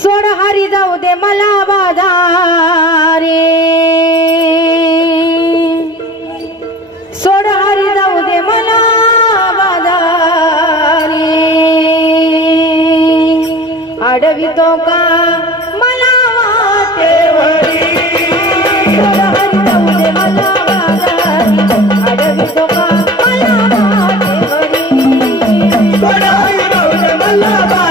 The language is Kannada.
ಸೋಡಹಾರಿ ಮಲಾ ದಾರಿ ಸೋಡಹಾರಿ ಮಲ್ಲವಾ ಆಡವಿ ತೋ ಮಲ ಹರಿ ಅಡವಿ ತೋ